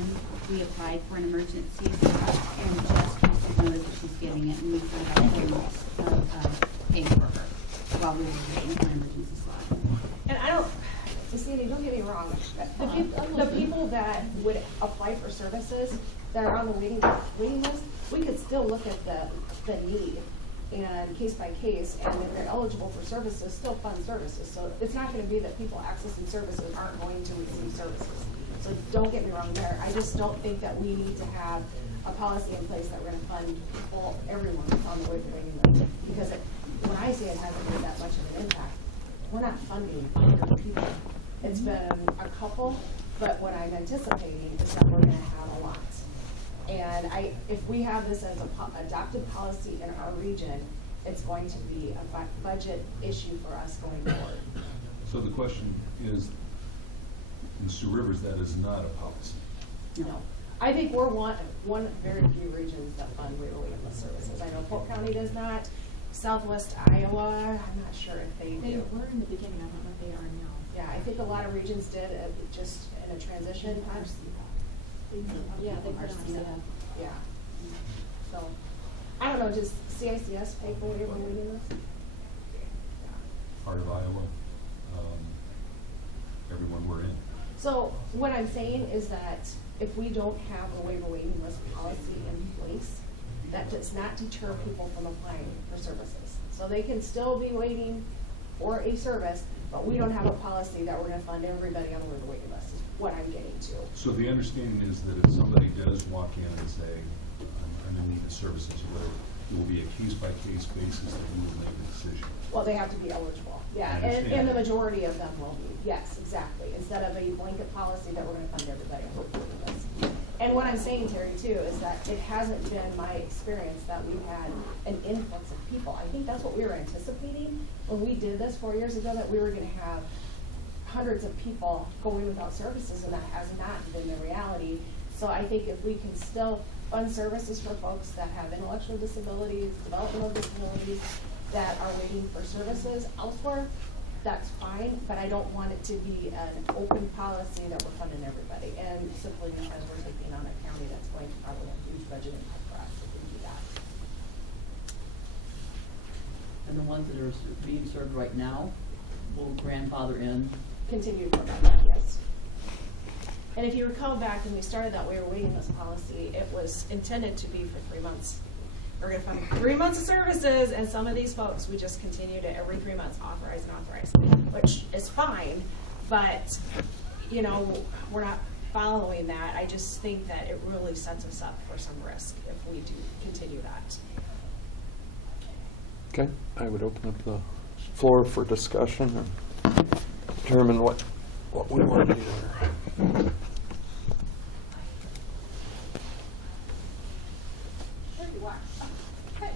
We applied for an emergency and just received notice that she's getting it, and we found out payments of paying for her while we were waiting for an emergency slot. And I don't, Sandy, don't get me wrong. The people that would apply for services that are on the waiting list, we could still look at the need. and case by case, and if they're eligible for services, still fund services. So it's not gonna be that people accessing services aren't going to receive services. So don't get me wrong there, I just don't think that we need to have a policy in place that we're gonna fund everyone that's on the waiting list. Because when I say it hasn't made that much of an impact, we're not funding 100 people. It's been a couple, but what I'm anticipating is that we're gonna have a lot. And if we have this as a adopted policy in our region, it's going to be a budget issue for us going forward. So the question is, in Sioux Rivers, that is not a policy. No. I think we're one of very few regions that fund waiver waiting list services. I know Polk County does not. Southwest Iowa, I'm not sure if they They do. were in the beginning, I don't know if they are now. Yeah, I think a lot of regions did, just in a transition time. Yeah, they put on Yeah. So, I don't know, does CICS pay for waiver waiting list? Part of Iowa, everyone we're in. So what I'm saying is that if we don't have a waiver waiting list policy in place, that does not deter people from applying for services. So they can still be waiting for a service, but we don't have a policy that we're gonna fund everybody on the waiver waiting list, is what I'm getting to. So the understanding is that if somebody does walk in and say, I'm in need of services or whatever, it will be a case-by-case basis that you will make a decision. Well, they have to be eligible, yeah, I and understand. the majority of them will be, yes, exactly, instead of a blanket policy that we're gonna fund everybody on the waiver waiting list. And what I'm saying, Terry, too, is that it hasn't been my experience that we've had an influx of people. I think that's what we were anticipating when we did this 4 years ago, that we were gonna have hundreds of people going without services, and that has not been the reality. So I think if we can still fund services for folks that have intellectual disabilities, developmental disabilities, that are waiting for services elsewhere, that's fine, but I don't want it to be an open policy that we're funding everybody, and simply because we're taking on a county that's going to probably have huge budget impact for us if we do that. And the ones that are being served right now will grandfather in. Continue to provide, yes. And if you recall back when we started that waiver waiting list policy, it was intended to be for 3 months. We're gonna fund 3 months of services, and some of these folks, we just continue to every 3 months authorize and authorize, which is fine, but, you know, we're not following that. I just think that it really sets us up for some risk if we do continue that. Okay, I would open up the floor for discussion and determine what we want to do there. There you are. Okay.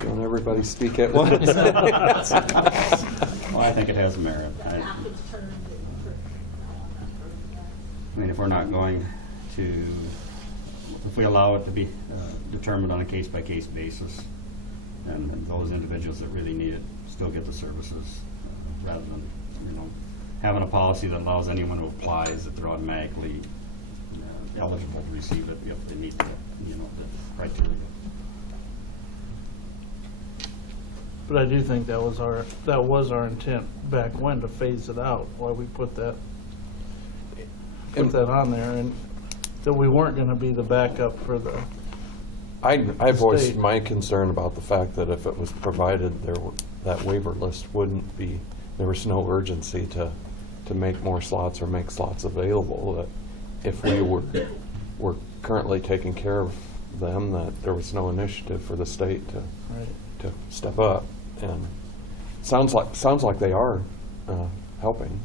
Don't everybody speak at once. Well, I think it has merit. I mean, if we're not going to, if we allow it to be determined on a case-by-case basis, and those individuals that really need it still get the services, rather than, you know, having a policy that allows anyone who applies that they're automatically eligible to receive it if they meet the, you know, the criteria. But I do think that was our intent back when, to phase it out, why we put that on there, and that we weren't gonna be the backup for the, I voiced state. my concern about the fact that if it was provided, that waiver list wouldn't be, there was no urgency to make more slots or make slots available, that if we were currently taking care of them, that there was no initiative for the state to step up. And sounds like they are helping.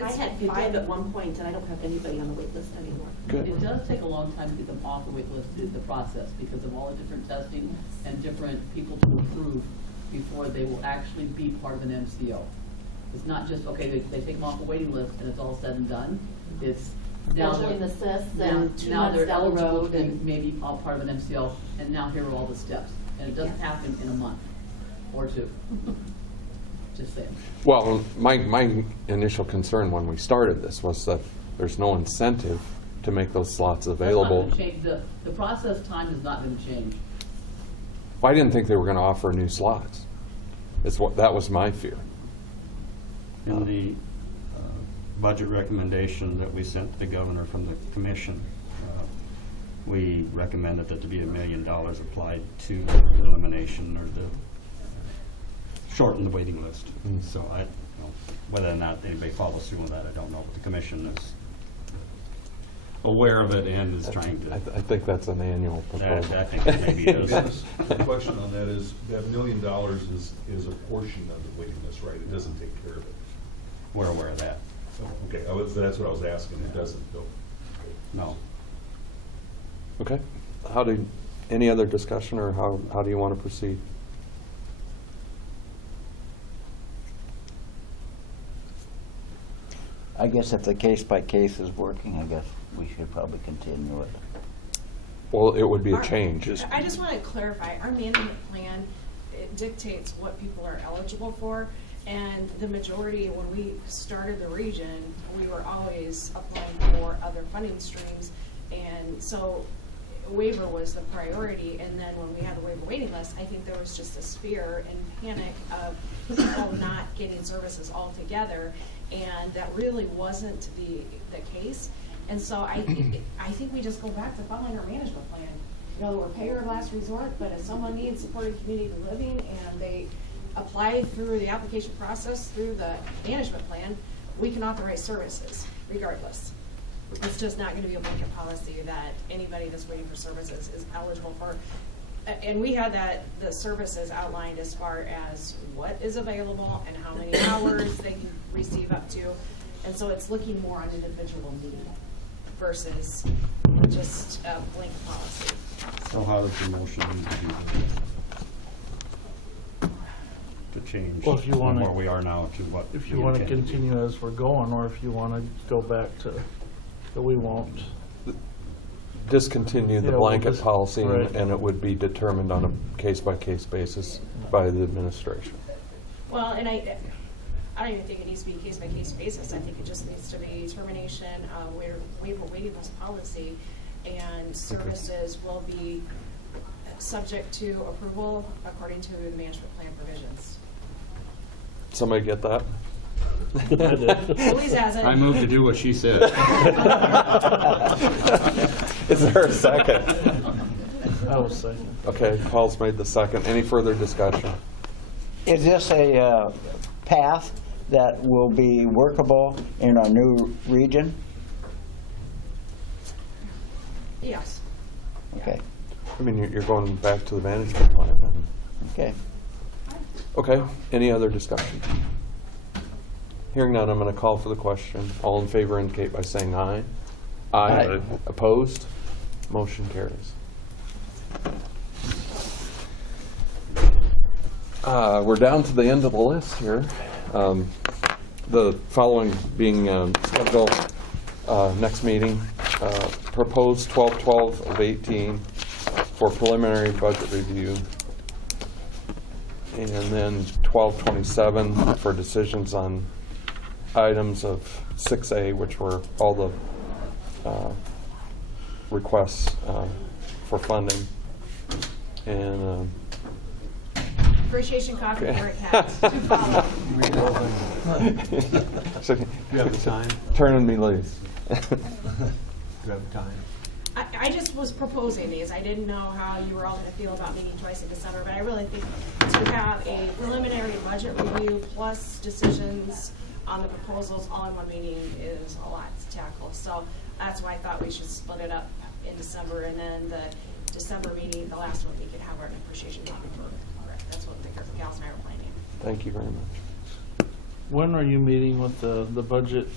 I had 5 at one point, and I don't have anybody on the wait list anymore. Good. It does take a long time to get them off the wait list, is the process, because of all the different testing and different people to approve before they will actually be part of an MCO. It's not just, okay, they take them off the waiting list and it's all said and done. It's now Scheduling they're, the cysts now, and 2 now months they're down the eligible road to be and maybe all part of an MCO, and now here are all the steps. And it doesn't happen in a month or 2. Just saying. Well, my initial concern when we started this was that there's no incentive to make those slots available. That's not gonna change. The process time is not going to change. I didn't think they were going to offer new slots. That was my fear. In the budget recommendation that we sent to the governor from the commission, we recommended that there be $1 million applied to the elimination or the shorten the waiting list. So I, you know, whether or not anybody follows through with that, I don't know. But the commission is aware of it and is trying to. I think that's an annual I proposal. think it maybe is. The question on that is, that $1 million is a portion of the waiting list, right? It doesn't take care of it. We're aware of that. Okay, that's what I was asking. It doesn't, though. No. Okay. Any other discussion, or how do you want to proceed? I guess if the case by case is working, I guess we should probably continue it. Well, it would be a change. I just want to clarify, our management plan, it dictates what people are eligible for, and the majority, when we started the region, we were always applying for other funding streams, and so waiver was the priority, and then when we had the waiver waiting list, I think there was just this fear and panic of people not getting services altogether, and that really wasn't the case. And so I think we just go back to following our management plan. You know, we're payer of last resort, but if someone needs supported community living and they apply through the application process through the management plan, we can authorize services regardless. It's just not going to be a blanket policy that anybody that's waiting for services is eligible for. And we had the services outlined as far as what is available and how many hours they can receive up to. And so it's looking more on individual need versus just a blanket policy. So how does the motion need to be to change Well, if you from wanna- where we are now to what? If you we want to intend be? continue as we're going, or if you want to go back to, that we won't. Discontinue the Yeah, we'll blanket just- policy, right. and it would be determined on a case-by-case basis by the administration. Well, and I don't even think it needs to be a case-by-case basis. I think it just needs to be termination of waiver waiting list policy, and services will be subject to approval according to the management plan provisions. Somebody get that? Louise has it. I move to do what she said. Is there a second? I was second. Okay, Paul's made the second. Any further discussion? Is this a path that will be workable in our new region? Yes. Okay, I mean, you're going back to the management plan. okay. Okay, any other discussion? Hearing none, I'm going to call for the question. All in favor indicate by saying aye. Aye. Opposed? Motion carries. We're down to the end of the list here. The following being scheduled next meeting, proposed 12/12 of 18 for preliminary budget review, and then 12/27 for decisions on items of 6A, which were all the requests for funding. And Appreciation coffee for it, Kat, to follow. so, Do you have the time? turning me loose. Do you have the time? I just was proposing these. I didn't know how you were all going to feel about meeting twice in December, but I really think to have a preliminary budget review plus decisions on the proposals all in one meeting is a lot to tackle. So that's why I thought we should split it up in December, and then the December meeting, the last one, we could have our appreciation topic for Rick. That's what the gals and I are planning. Thank you very much. When are you meeting with the budget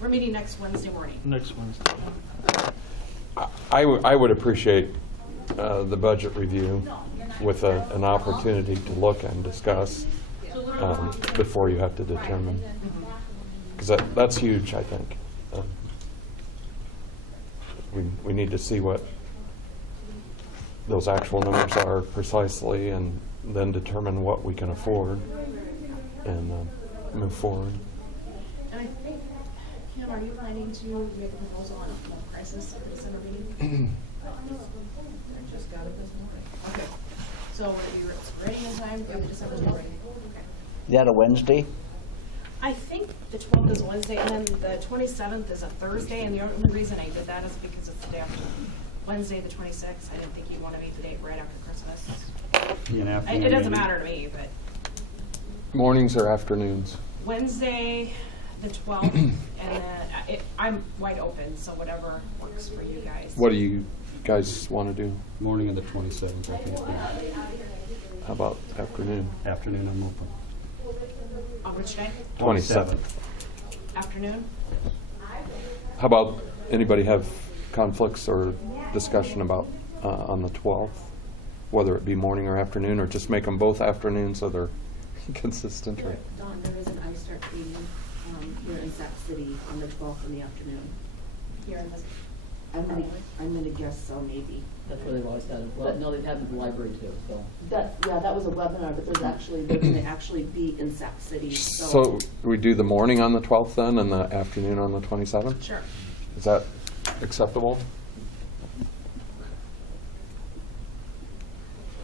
We're meeting next Wednesday morning. next Wednesday? I would appreciate the budget review with an opportunity to look and discuss before you have to determine. Because that's huge, I think. We need to see what those actual numbers are precisely, and then determine what we can afford and move forward. And I think, Kim, are you planning to make a proposal on a crisis at the December meeting? I just got it this morning. Okay. So will it be ready in time for the December meeting? Okay. Is that a Wednesday? I think the 12th is a Wednesday, and then the 27th is a Thursday, and the only reason I did that is because it's the day after Wednesday, the 26th. I didn't think you'd want to meet the date right after Christmas. Be an afternoon It doesn't meeting. matter to me, but Mornings or afternoons? Wednesday, the 12th, and then I'm wide open, so whatever works for you guys. What do you guys want to do? Morning of the 27th, I think. How about afternoon? Afternoon, I'm open. On which day? 27th. Afternoon? How about, anybody have conflicts or discussion about on the 12th? Whether it be morning or afternoon, or just make them both afternoon so they're consistent? Or Dawn, there is an ISTART meeting here in Sac City on the 12th in the afternoon. Here in this. I'm gonna guess so, maybe. That's where they've always had it. Well, no, they've had it at the library too, so. That was a webinar, but they're gonna actually be in Sac City, So we do the morning on the 12th then, and the afternoon on the 27th? Sure. Is that acceptable?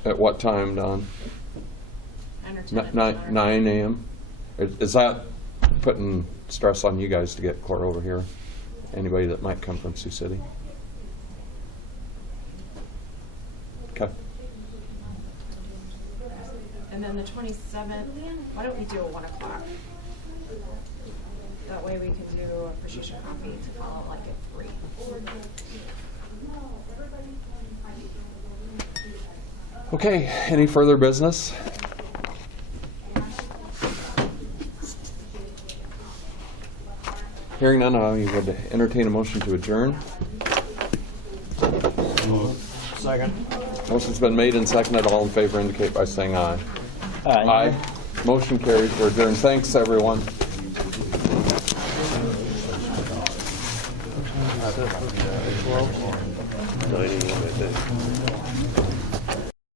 At what time, Don? 9 or 10. it doesn't matter. 9 a.m.? Is that putting stress on you guys to get Cora over here? Anybody that might come from Sioux City? Okay. And then the 27th, why don't we do a 1 o'clock? That way we can do appreciation coffee to follow like at 3. Okay, any further business? Hearing none, I would entertain a motion to adjourn. Second. Motion's been made and seconded. All in favor indicate by saying aye. Aye. Motion carries. We're adjourned. Thanks, everyone. 9 a.m., I think.